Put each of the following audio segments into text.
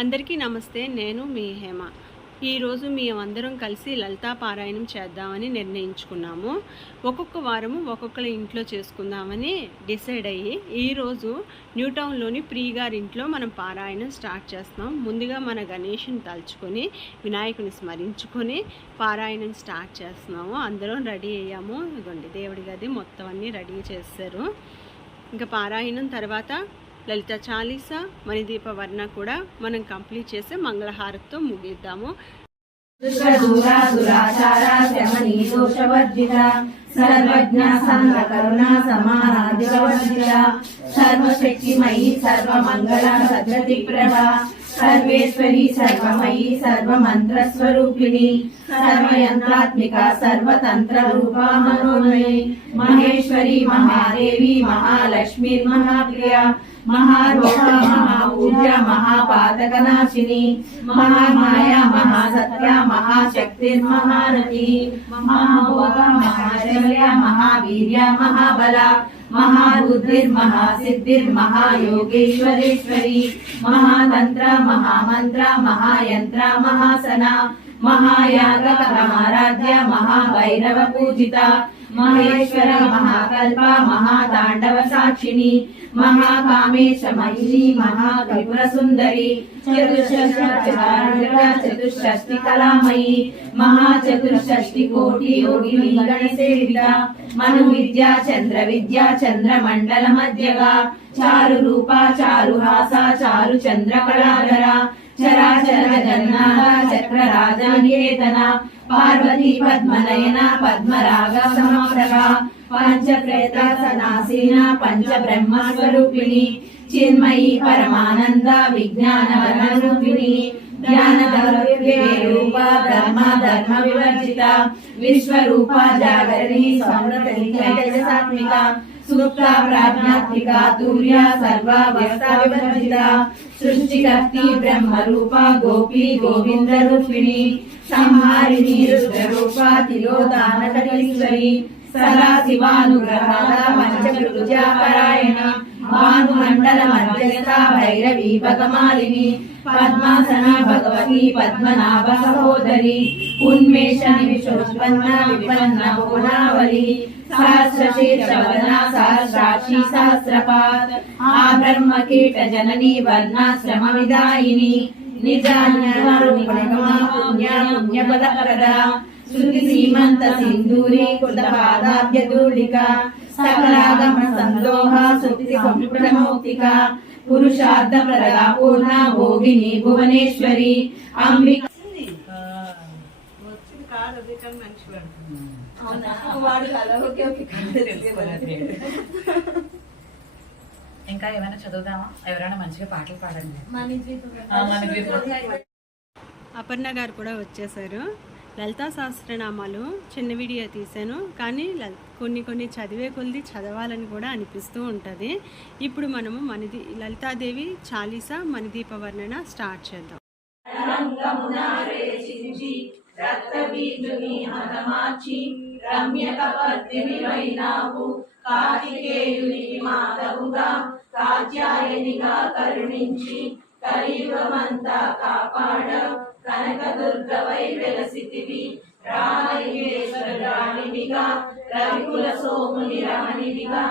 అందరికీ నమస్తే. నేను మీ హేమ. ఈరోజు మేమందరం కలిసి లలితా పారాయణం చేద్దామని నిర్ణయించుకున్నాము. ఒక్కొక్క వారము ఒక్కొక్కరి ఇంట్లో చేసుకుందామని డిసైడ్ అయ్యి ఈరోజు న్యూ టౌన్లోని ప్రీ గారి ఇంట్లో మనం పారాయణం స్టార్ట్ చేస్తున్నాం. ముందుగా మన గణేష్ని తలుచుకొని వినాయకుని స్మరించుకొని పారాయణం స్టార్ట్ చేస్తున్నాము. అందరం రెడీ అయ్యాము. ఇదిగోండి దేవుడి గది మొత్తం అన్నీ రెడీ చేశారు. ఇంకా పారాయణం తర్వాత లలిత చాలీసా మణిదీప వర్ణ కూడా మనం కంప్లీట్ చేసి మంగళహారతితో ముగిద్దాము. సర్వశక్తిమయీ సర్వమంగళ సద్గతి ప్రభా సర్వేశ్వరి సర్వమయీ సర్వమంత్రస్వరూపిణి సర్వయంత్రాత్మిక సర్వతంత్ర రూపా మనోమయీ మహేశ్వరి మహాదేవి మహాలక్ష్మి మహాప్రియ మహారోహ మహాపూజ్య మహాపాతకనాశిని మహామాయా మహాసత్య మహాశక్తిర్మహారథి మహాభోగ మహాశౌర్య మహావీర్య మహాబల महाबुद्धिर्महासिद्धिर्महायोगेश्वरेश्वरी महातंत्र महामंत्र महायंत्र महासना महायागक महाराध्य महाभैरव पूजिता महेश्वर महाकल्प महातांडव साक्षिणी महाकामेशमयी महात्रिपुर सुंदरी चतुष्षष्टि कलामयी महाचतुष्षष्टि कोटि योगिनी गणसेविता मनु विद्या चंद्र मंडल मध्यगा चारु रूपा चारु हासा चारु चंद्र कलाधरा चराचर जगन्नाथ चक्र राजनिकेतना पार्वती पद्मनयना पद्मराग समप्रभा पंच प्रेत सनासीना पंच ब्रह्म स्वरूपिणी चिन्मयी परमानंद विज्ञान वरूपिणी ज्ञान रूपा धर्म धर्म विवर्जिता विश्वरूपा जागरणी सौम्यसात्मिका सुप्ता प्राज्ञात्मिका तुर्या सर्वावस्था विवर्जिता सृष्टिकर्ती ब्रह्म रूपा गोपी गोविंद रूपिणी संहारिणी रुद्र रूपा तिरोधानकटीश्वरी सदा शिवानुग्रहादा पंचभुजा परायण भानुमंडल मध्यस्था भैरवी भगमालिनी पद्मासना भगवती पद्मनाभ सहोदरी उन्मेषणि विश्वोत्पन्न विपन्न भुवनावली सहस्रशीर्षवदना सहस्राक्षी सहस्रपाद आब्रह्म कीट जननी वर्णाश्रम विदायिनी निजान्यपुण्यपदप्रदा श्रुति सीमंत सिंदूरी कृतपादाभ्य धूलिका सकलागम संदोह सुक्ति संप्रमौक्तिका पुरुषार्थ प्रदा पूर्णा भोगिनी भुवनेश्वरी अंबिका ఇంకా ఏమైనా చదువుదామా? ఎవరైనా మంచిగా పాటలు పాడండి. అపర్ణ గారు కూడా వచ్చేసారు. లలితా సహస్రనామాలు చిన్న వీడియో తీశాను, కానీ కొన్ని చదివే కొద్ది చదవాలని కూడా అనిపిస్తూ ఉంటుంది. ఇప్పుడు మనము లలితాదేవి చాలీసా మణిదీప వర్ణన స్టార్ట్ చేద్దాం. కార్తికేయునికి మాతవుగా కాత్యాయనిగా కరుణించి కలియుగమంతా కాపాడ కనకదుర్గవై వెలసితివి రామలింగేశ్వరానివిగా రవికుల సోముని రమణివిగా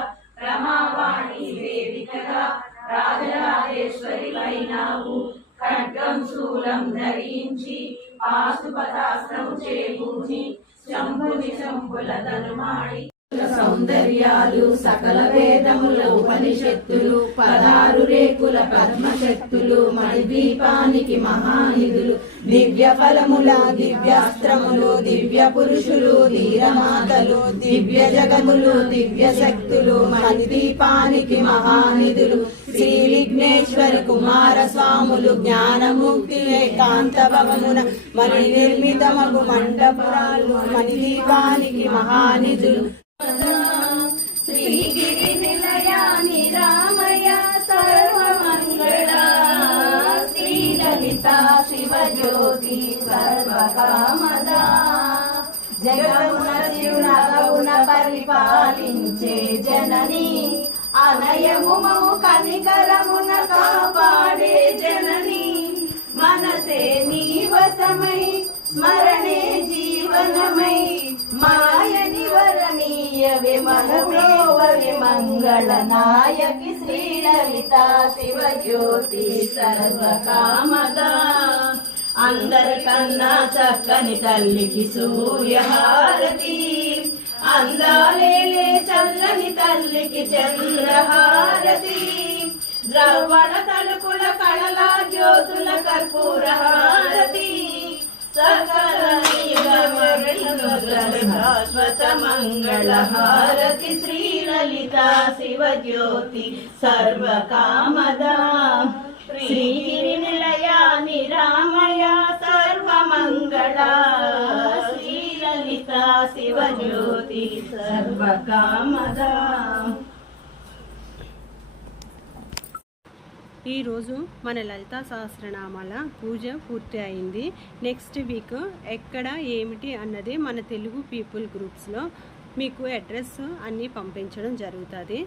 రమావాణి వేదికగా రాజరాజేశ్వరి వైనావు ఖడ్గం శూలం ధరించి పాశుపతాస్త్రం చేకూర్చి శంభుని శంభుల ధనుమాడి సౌందర్యాలు సకల వేదముల ఉపనిషత్తులు 16 రేకుల పద్మశక్తులు మణిదీపానికి మహానిధులు దివ్య ఫలముల దివ్యాస్త్రములు దివ్య పురుషులు ధీరమాతలు దివ్య జగములు దివ్య శక్తులు మణిదీపానికి మహానిధులు శ్రీ విఘ్నేశ్వరి కుమార స్వాములు జ్ఞానముక్తి ఏకాంత భవమున మణి నిర్మితమగు మండపాలు మణిదీపానికి మహానిధులు శ్రీగిరి నిలయాని రామయ సర్వమంగళ శ్రీ లలిత శివజ్యోతి సర్వకామదా జగమున శివునగవున పరిపాలించే జనని అనయము కనికరమున కాపాడే జనని రసమై స్మరణే జీవనమై మాయ నివరణీయవి మనోవరి మంగళ నాయకి శ్రీలలిత శివజ్యోతి సర్వకామదా అందరికన్నా చక్కని తల్లికి సూర్యహారతి అందాలేలే చల్లని తల్లికి చంద్రహారతి ద్రవణ తలుకుల కళల జ్యోతుల కర్పూర హారతి సకల శాశ్వత మంగళ హారతి శ్రీలలిత శివజ్యోతి సర్వకామదా శ్రీగిరి నిలయ నిరామయ సర్వమంగళ శ్రీలలిత శివజ్యోతి సర్వకామదా. ఈరోజు మన లలితా సహస్రనామాల పూజ పూర్తి అయింది. నెక్స్ట్ వీక్ ఎక్కడ ఏమిటి అన్నది మన తెలుగు పీపుల్ గ్రూప్స్లో మీకు అడ్రస్ అన్నీ పంపించడం జరుగుతుంది.